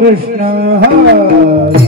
कृष्ण हरे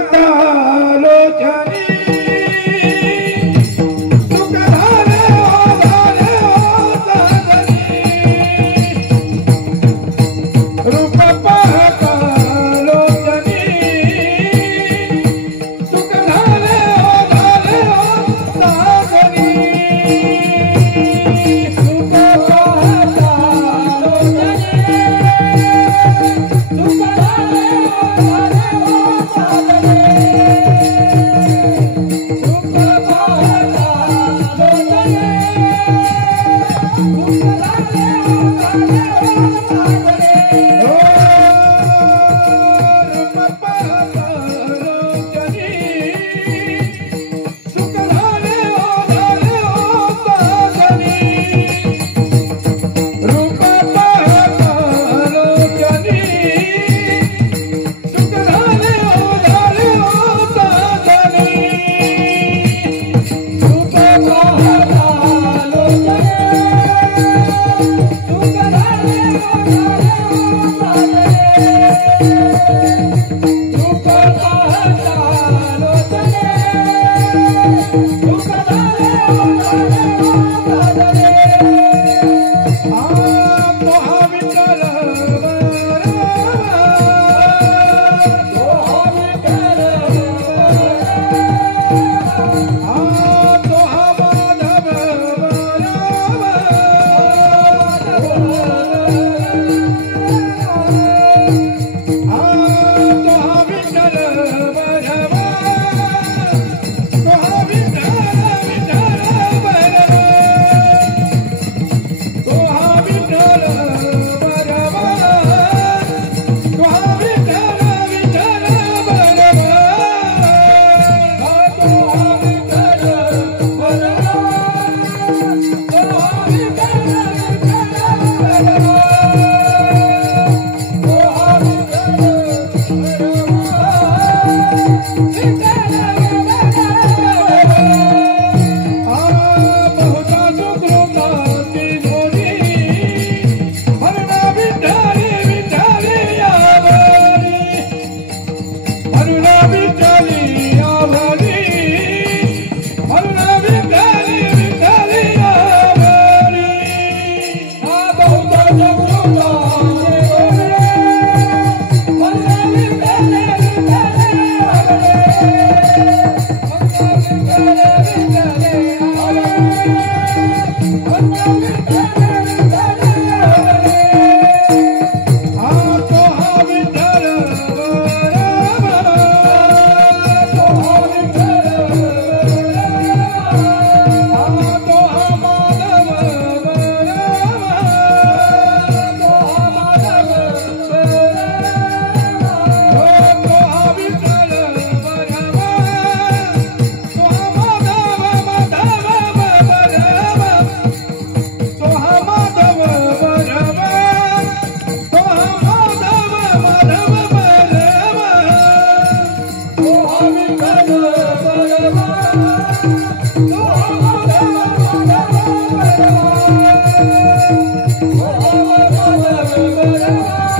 Oh,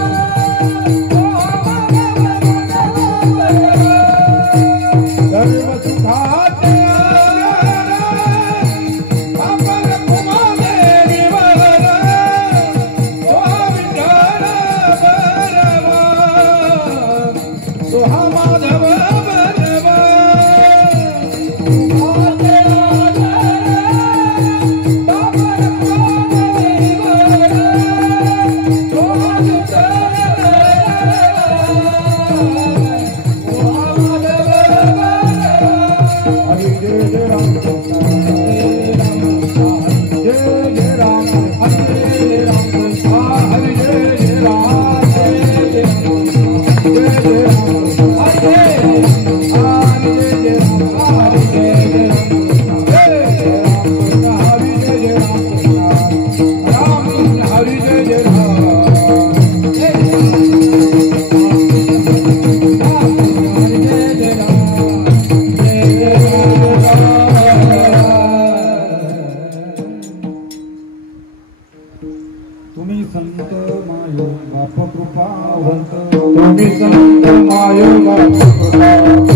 संत मायो बाप कृपावंत तुम्ही संत मायो बाप कृपा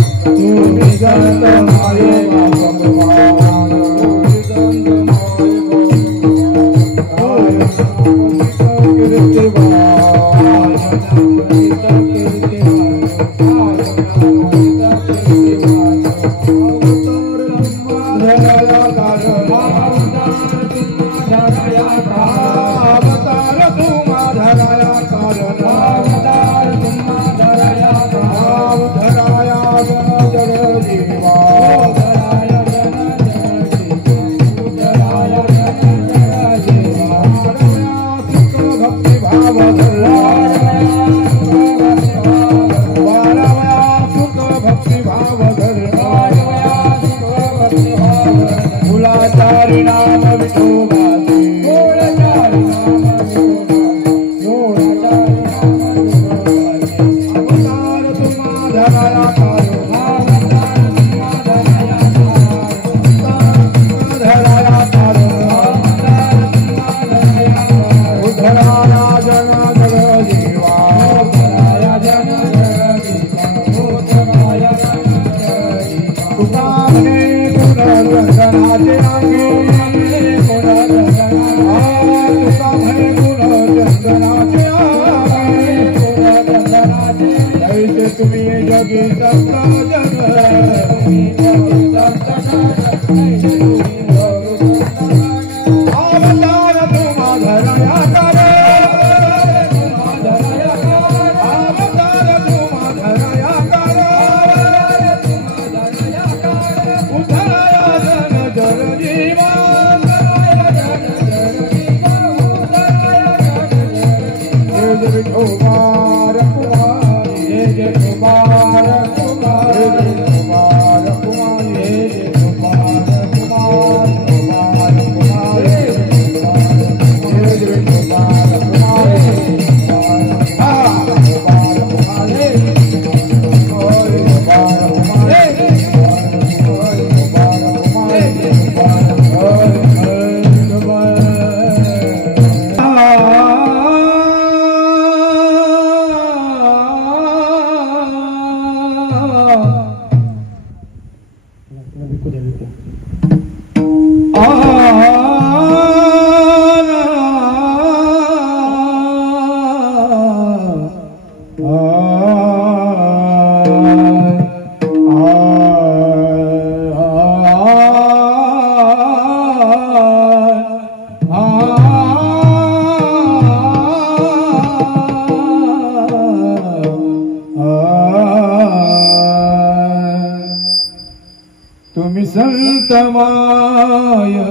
तुम्ही संत मायो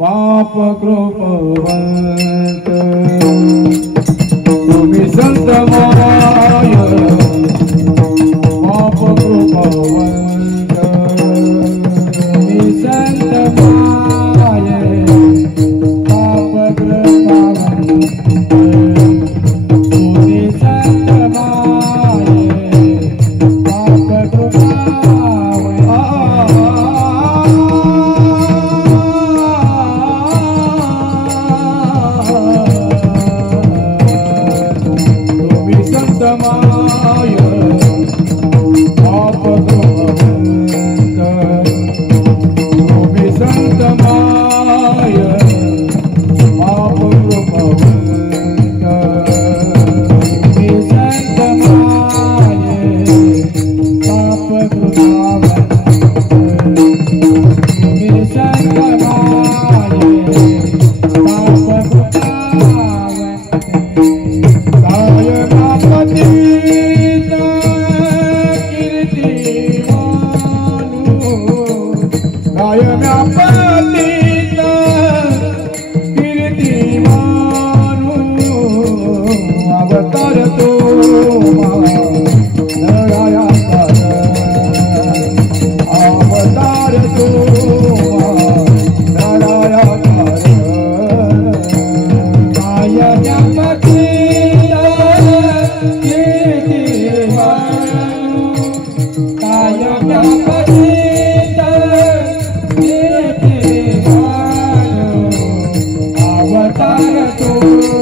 बाप कृपावंत तुम्ही संत मायो तुम्ही संत माय पाप कृपवंत तुम्ही संत माय पाप कृपवंत तुम्ही संत माय पाप कृपवंत तुम्ही संत माय पाप अवतार तो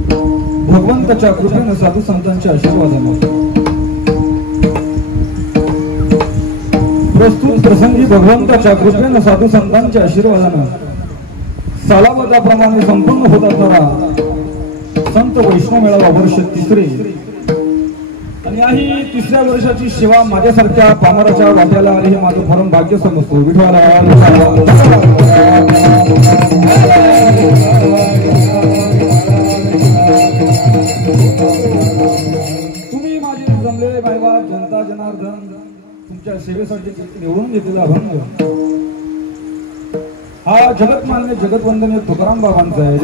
भगवंताच्या कृपेने साधू संतांच्या आशीर्वादाने प्रस्तुत प्रसंगी भगवंताच्या कृपेने साधू संतांच्या आशीर्वादाने सालाबद्धाप्रमाणे संपूर्ण होत असणारा संत वैष्णव मेळावा वर्ष तिसरे आणि ही तिसऱ्या वर्षाची सेवा माझ्यासारख्या पामराच्या वाट्याला आली हे माझं परम भाग्य समजतो. विठ्ठला तुम्ही माझे जमलेले बायबा जनता जनार्दन तुमच्या सेवेसाठी निवडून घेतलेला अभंग हा जगतमान्य जगतवंदनीय तुकाराम बाबांचा आहे.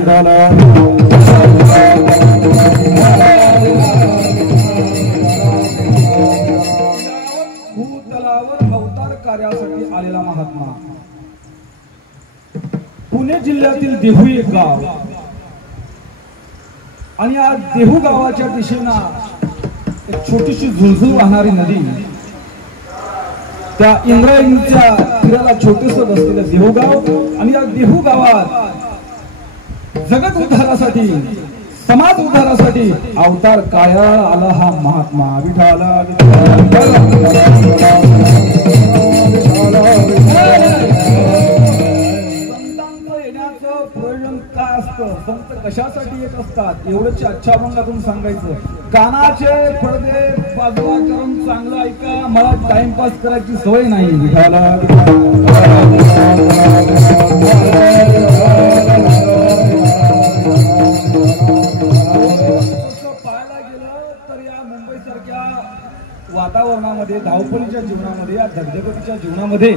भूतलावर अवतार कार्यासाठी आलेला महात्मा पुणे जिल्ह्यातील देहू एक गाव आणि आज देहू गावाच्या दिशेला एक छोटीशी झुळझुळ वाहणारी नदी त्या इंद्रायणीच्या तीराला छोटेस बसलेलं देहू गाव आणि या देहू गावात जगत उद्धारासाठी समाज उद्धारासाठी अवतार काया आला हा महात्मा. विठाला संतांचं येण्याचं प्रयोजन काय असतं, संत कशासाठी येत असतात एवढंच आजच्या अभंगातून सांगायचं. कानाचे पडदे बाजूला करून चांगलं ऐका. मला टाइमपास करायची सवय नाही. विठाला पाहायला गेलं तर या मुंबई सारख्या वातावरणामध्ये, धावपळीच्या जीवनामध्ये, या धगधगीच्या जीवनामध्ये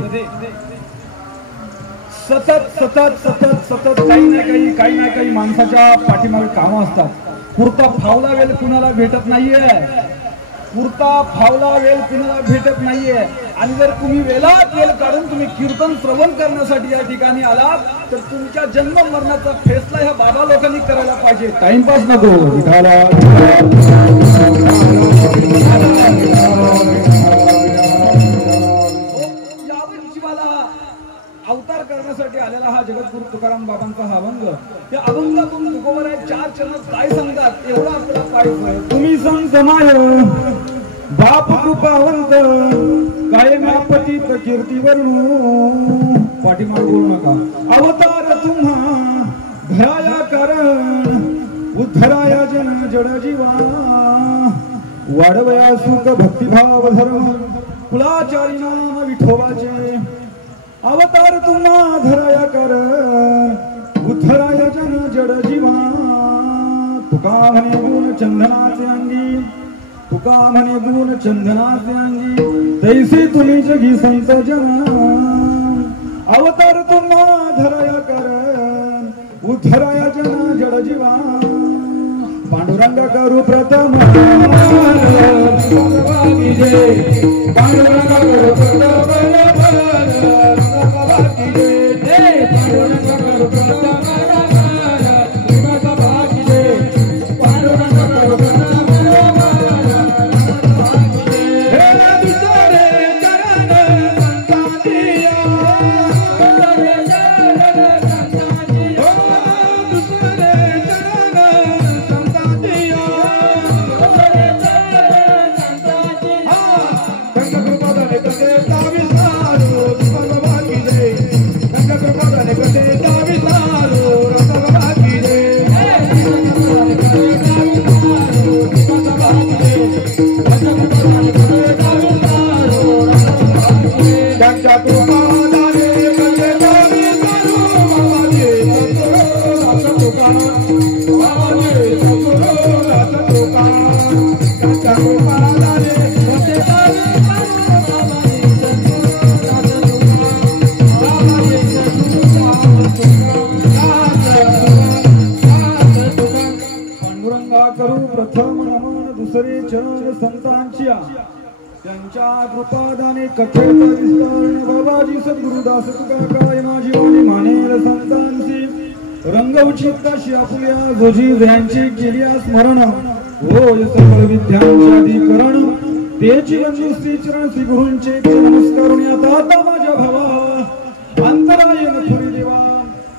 सतत सतत सतत सतत काही ना काही माणसाच्या पाठीमागे कामं असतात. पुरता फावला वेळ कुणाला भेटत नाहीये. पुरता फावला वेळ कुणाला भेटत नाहीये. आणि जर तुम्ही वेळात वेळ काढून तुम्ही कीर्तन श्रवण करण्यासाठी या ठिकाणी आलात तर तुमच्या जन्म मरणाचा फैसला ह्या बाबा लोकांनी करायला पाहिजे. टाइमपास नको. अवतार करण्यासाठी आलेला हा जगद्गुरु तुकाराम बाबांचा हा अभंग. त्या अभंगातून तुकोबराय 4 चरणात काय सांगतात एवढा आपल्याला पाहिजे. तुम्ही संत माय बाप कृपावंत काय पतित कीर्तीवरून पाठीमागे बोलू नका. अवतार तुम्हा धराया कारण उद्धराया जन जड जीवा वाढवया सुख भक्तिभाव धर्म कुलाचारी नाम विठोबाचे. अवतार तुम्हा धराया कर उद्धराया जन जड जीवा. तुका म्हणे गुण चंदनाचे अंगी, तुका म्हणे गुण चंदनाचे अंगी तैसे तुम्ही जगी संत जन. अवतार तुम्हा धराया कर उद्धराया जन जड जीवा. पांडुरंग करू प्रथम पांडुरंग करू प्रथम त्यांच्या कृपादाने कथेचा विस्तार बाबाजी सद्गुरुदास तुकाकाय माझी वाणी मानेल संतांची. रंग उचिताशी आपुल्या जोजी यांची केली स्मरण होय सकळ विद्यांचे अधिकरण. तेची बंधू श्री चरण श्री गुरूंचे नमस्कारून आता माझ्या भावा अंतरायन थोरी देवा.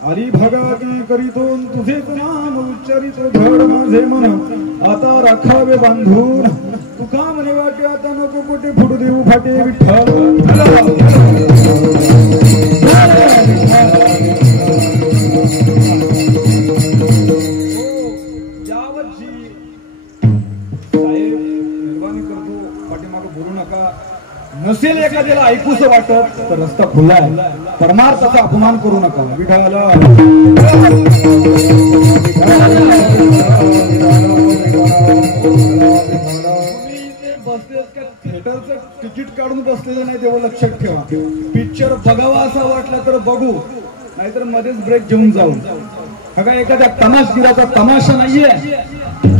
हरी भगात करीतून तुझेच नाम उच्चारितो धड माझे मन आता राखावे बांधून. तुका म्हणे वाटे आता नको कुठे फुटू देऊ फाटे विठ्ठल. यावरची साहेब निर्वाणी करतो पाठीमागे बोलू नका. नसेल एखाद्याला ऐकूस वाटत तर रस्ता खुला आहे. परमार्थाचा अपमान करू नका. विठाला थिएटरचं तिकीट काढून बसलेलं नाही तेवढं लक्षात ठेवा. पिक्चर बघावा असा वाटला तर बघू, नाहीतर मध्येच ब्रेक घेऊन जाऊ. बघा एखाद्या तमाशगिराचा तमाशा नाहीये.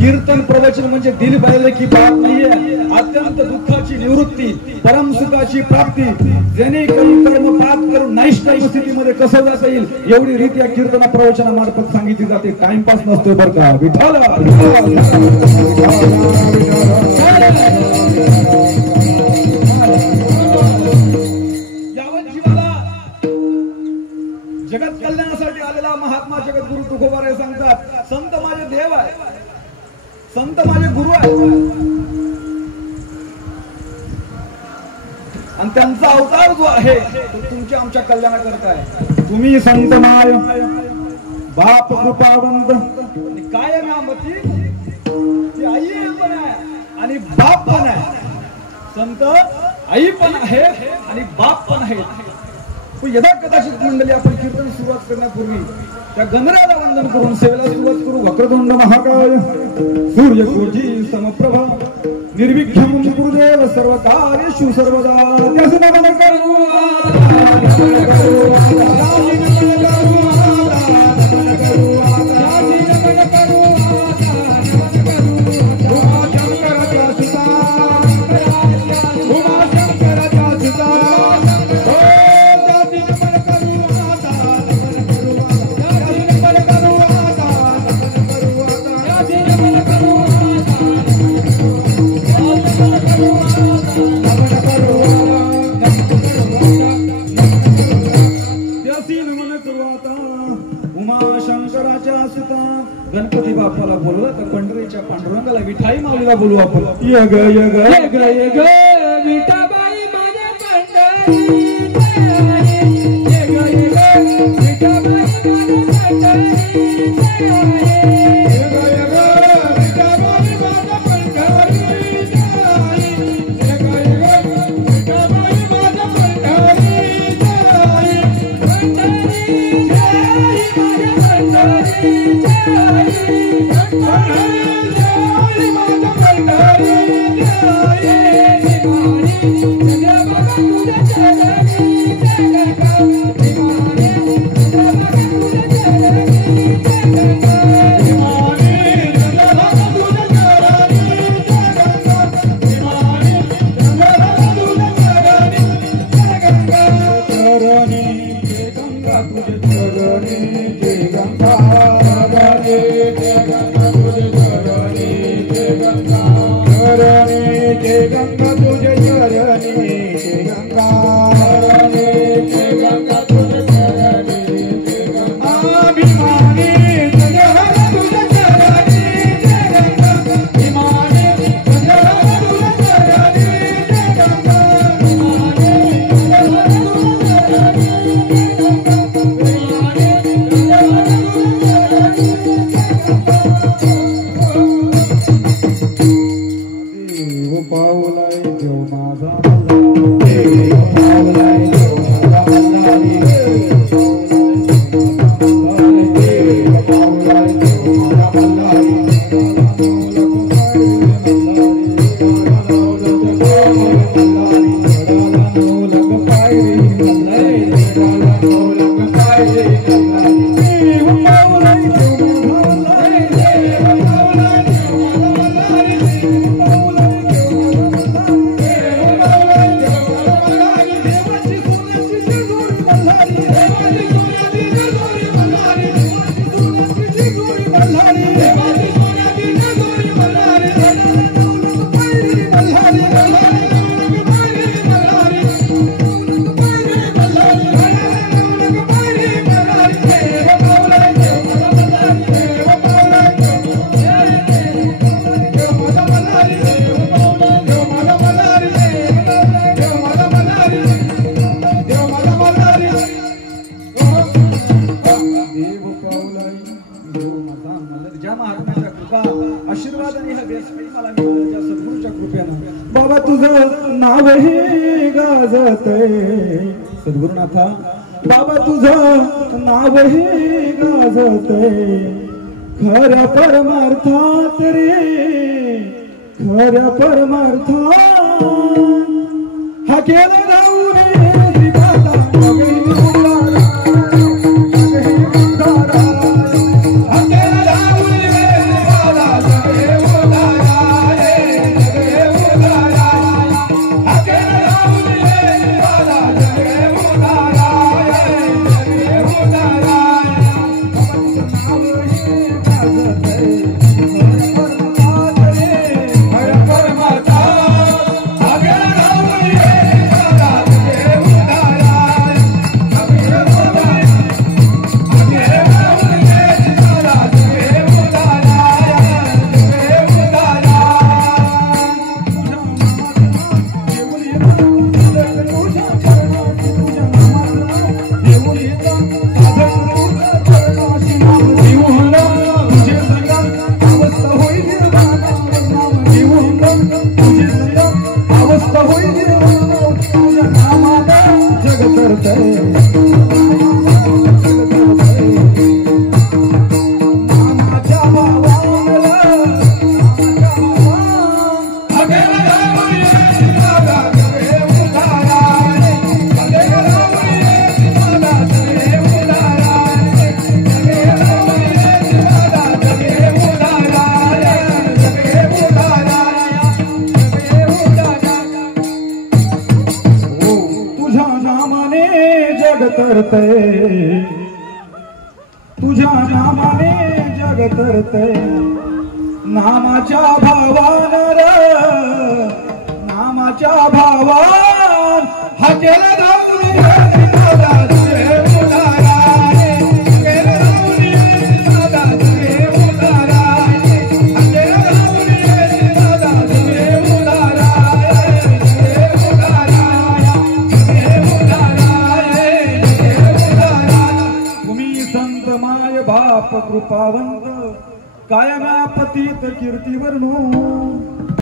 कीर्तन प्रवचन म्हणजे दिल बदलले की बात नाहीये. अत्यंत दुःखाची निवृत्ती, परम सुखाची प्राप्ती. जेणे काही कर्म पाप करून नैष्ठ स्थितीमध्ये कसं जाता येईल एवढी रीत या कीर्तना प्रवचनामार्फत सांगितली जाते. टाइमपास नसतो बरं का. विठ्ठल यावत जीवाला जगत कल्याणासाठी आलेला महात्मा जगद्गुरु तुकोबाराय सांगतात, संत माझे देव आहे, संत माझे गुरु आहे. आणि त्यांचा अवतार जो आहे तो तुमच्या आमच्या कल्याणाकरता आहे. तुम्ही संत माय बाप कृपावंत काय नामती ती आई पण आहे आणि बाप पण आहे. संत आई पण आहे आणि बाप पण आहे. पण यदा कदाचित मंडळी आपण कीर्तन सुरुवात करण्यापूर्वी त्या गणराला वंदन करून सेवेला सुरुवात करू. वक्रतुंड महाकाय सूर्यकोटी समप्रभा निर्विघ्नं गुरुदेव सर्व कार्येषु सर्वदा. त्यास नमन करू गणपती बाप्पाला बोलवलं तर पंढरीच्या पांडुरंगाला विठाई माऊलीला बोलू आपण. यग यग यग यग विठाबाई माझ्या पंढरी यग यग विठाबाई माझ्या पंढरी यग यग विठाबाई माझ्या पंढरी यग यग विठाबाई माझ्या पंढरी बाबा तुझं नाव हे गाजतय सद्गुरुनाथा. बाबा तुझं नाव हे गाजतय खऱ्या परमार्थात रे खऱ्या परमार्थात. हा केला जाऊ रे श्रीपादा परमात्मा तरतय नामाच्या भावाला तरतय तुझ्या नामाने जग तरतय नामाच्या भावान र नामाच्या भावान हा केला दाऊनी दादा तुझे उदारा केला दाऊनी दादा तुझे उदारा हा केला दाऊनी दादा तुझे उदारा बाप कृपावंत कायमा पतित कीर्ती वर्णो